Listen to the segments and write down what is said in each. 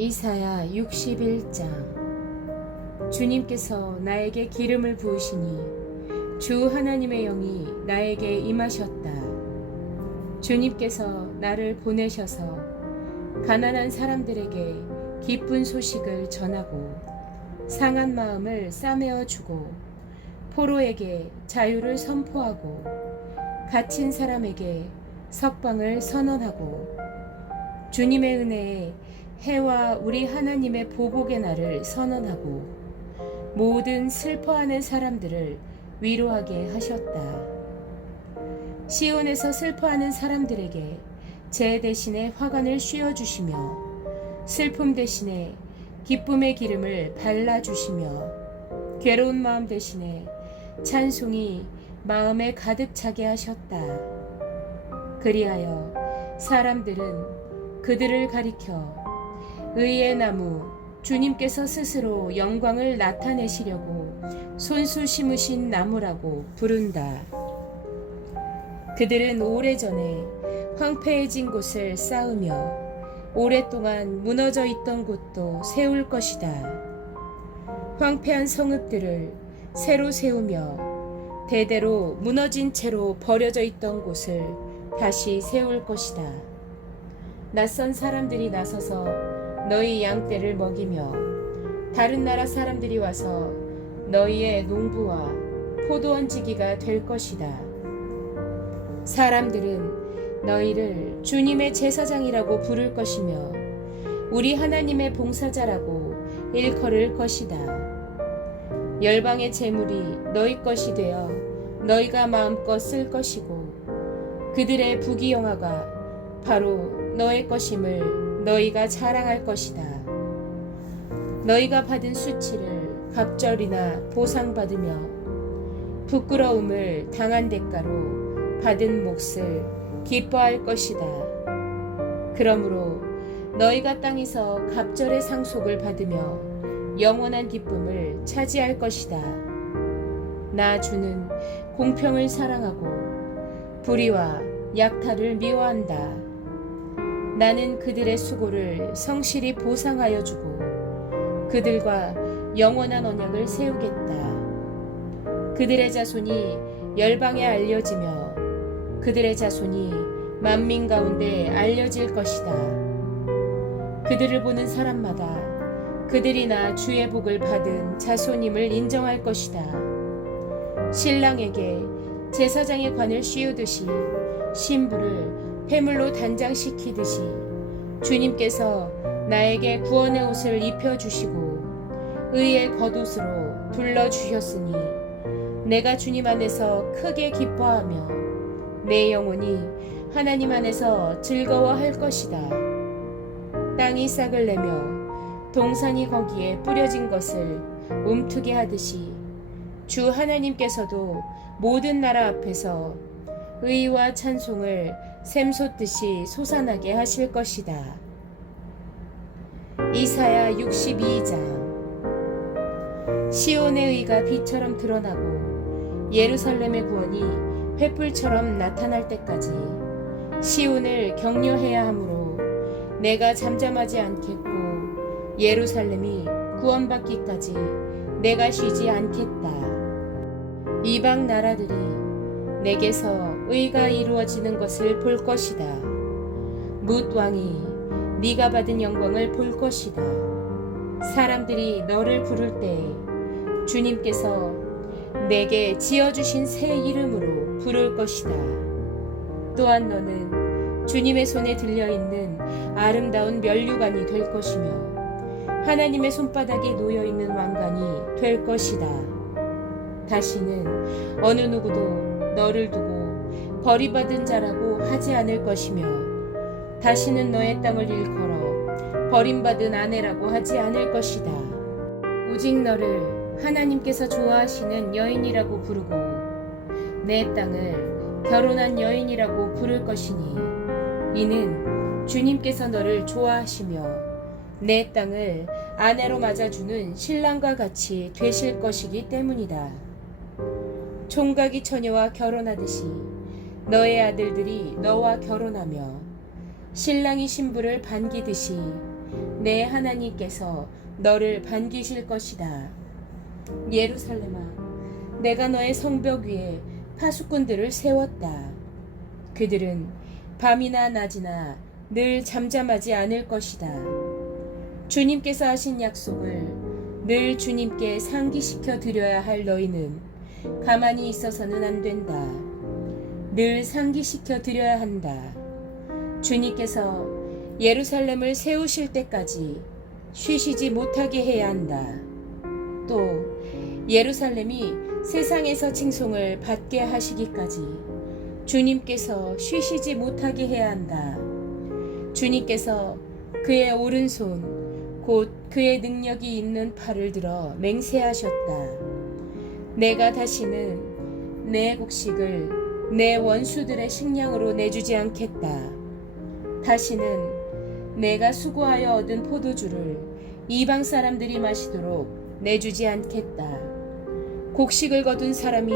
이사야 61장. 주님께서 나에게 기름을 부으시니 주 하나님의 영이 나에게 임하셨다. 주님께서 나를 보내셔서 가난한 사람들에게 기쁜 소식을 전하고 상한 마음을 싸매어 주고 포로에게 자유를 선포하고 갇힌 사람에게 석방을 선언하고 주님의 은혜에 해와 우리 하나님의 보복의 날을 선언하고 모든 슬퍼하는 사람들을 위로하게 하셨다. 시온에서 슬퍼하는 사람들에게 제 대신에 화관을 씌워주시며 슬픔 대신에 기쁨의 기름을 발라주시며 괴로운 마음 대신에 찬송이 마음에 가득 차게 하셨다. 그리하여 사람들은 그들을 가리켜 의의 나무 주님께서 스스로 영광을 나타내시려고 손수 심으신 나무라고 부른다. 그들은 오래전에 황폐해진 곳을 쌓으며 오랫동안 무너져 있던 곳도 세울 것이다. 황폐한 성읍들을 새로 세우며 대대로 무너진 채로 버려져 있던 곳을 다시 세울 것이다. 낯선 사람들이 나서서 너희 양떼를 먹이며 다른 나라 사람들이 와서 너희의 농부와 포도원지기가 될 것이다. 사람들은 너희를 주님의 제사장이라고 부를 것이며 우리 하나님의 봉사자라고 일컬을 것이다. 열방의 재물이 너희 것이 되어 너희가 마음껏 쓸 것이고 그들의 부귀영화가 바로 너의 것임을 너희가 자랑할 것이다. 너희가 받은 수치를 갑절이나 보상받으며 부끄러움을 당한 대가로 받은 몫을 기뻐할 것이다. 그러므로 너희가 땅에서 갑절의 상속을 받으며 영원한 기쁨을 차지할 것이다. 나 주는 공평을 사랑하고 불의와 약탈을 미워한다. 나는 그들의 수고를 성실히 보상하여 주고 그들과 영원한 언약을 세우겠다. 그들의 자손이 열방에 알려지며 그들의 자손이 만민 가운데 알려질 것이다. 그들을 보는 사람마다 그들이 나 주의 복을 받은 자손임을 인정할 것이다. 신랑에게 제사장의 관을 씌우듯이 신부를 폐물로 단장시키듯이 주님께서 나에게 구원의 옷을 입혀주시고 의의 겉옷으로 둘러주셨으니 내가 주님 안에서 크게 기뻐하며 내 영혼이 하나님 안에서 즐거워할 것이다. 땅이 싹을 내며 동산이 거기에 뿌려진 것을 움트게 하듯이 주 하나님께서도 모든 나라 앞에서 의와 찬송을 샘솟듯이 솟아나게 하실 것이다. 이사야 62장. 시온의 의가 빛처럼 드러나고 예루살렘의 구원이 횃불처럼 나타날 때까지 시온을 격려해야 하므로 내가 잠잠하지 않겠고 예루살렘이 구원받기까지 내가 쉬지 않겠다. 이방 나라들이 내게서 의가 이루어지는 것을 볼 것이다. 뭇 왕이 네가 받은 영광을 볼 것이다. 사람들이 너를 부를 때에 주님께서 내게 지어주신 새 이름으로 부를 것이다. 또한 너는 주님의 손에 들려있는 아름다운 면류관이 될 것이며 하나님의 손바닥에 놓여있는 왕관이 될 것이다. 다시는 어느 누구도 너를 두고 버림받은 자라고 하지 않을 것이며 다시는 너의 땅을 일컬어 버림받은 아내라고 하지 않을 것이다. 오직 너를 하나님께서 좋아하시는 여인이라고 부르고 내 땅을 결혼한 여인이라고 부를 것이니 이는 주님께서 너를 좋아하시며 내 땅을 아내로 맞아주는 신랑과 같이 되실 것이기 때문이다. 총각이 처녀와 결혼하듯이 너의 아들들이 너와 결혼하며 신랑이 신부를 반기듯이 내 하나님께서 너를 반기실 것이다. 예루살렘아, 내가 너의 성벽 위에 파수꾼들을 세웠다. 그들은 밤이나 낮이나 늘 잠잠하지 않을 것이다. 주님께서 하신 약속을 늘 주님께 상기시켜 드려야 할 너희는 가만히 있어서는 안 된다. 늘 상기시켜 드려야 한다. 주님께서 예루살렘을 세우실 때까지 쉬시지 못하게 해야 한다. 또 예루살렘이 세상에서 칭송을 받게 하시기까지 주님께서 쉬시지 못하게 해야 한다. 주님께서 그의 오른손 곧 그의 능력이 있는 팔을 들어 맹세하셨다. 내가 다시는 내 곡식을 내 원수들의 식량으로 내주지 않겠다. 다시는 내가 수고하여 얻은 포도주를 이방 사람들이 마시도록 내주지 않겠다. 곡식을 거둔 사람이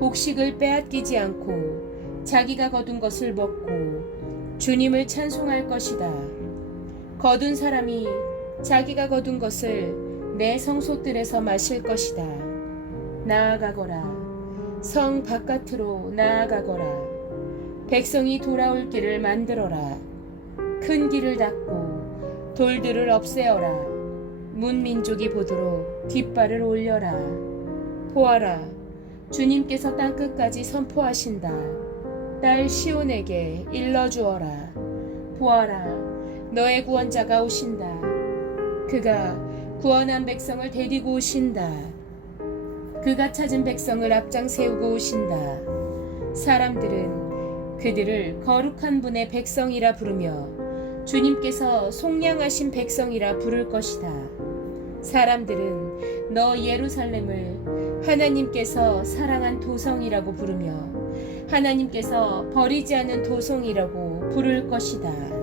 곡식을 빼앗기지 않고 자기가 거둔 것을 먹고 주님을 찬송할 것이다. 거둔 사람이 자기가 거둔 것을 내 성소들에서 마실 것이다. 나아가거라. 성 바깥으로 나아가거라. 백성이 돌아올 길을 만들어라. 큰 길을 닫고 돌들을 없애어라. 문민족이 보도록 깃발을 올려라. 보아라. 주님께서 땅끝까지 선포하신다. 딸 시온에게 일러주어라. 보아라. 너의 구원자가 오신다. 그가 구원한 백성을 데리고 오신다. 그가 찾은 백성을 앞장 세우고 오신다. 사람들은 그들을 거룩한 분의 백성이라 부르며 주님께서 속량하신 백성이라 부를 것이다. 사람들은 너 예루살렘을 하나님께서 사랑한 도성이라고 부르며 하나님께서 버리지 않은 도성이라고 부를 것이다.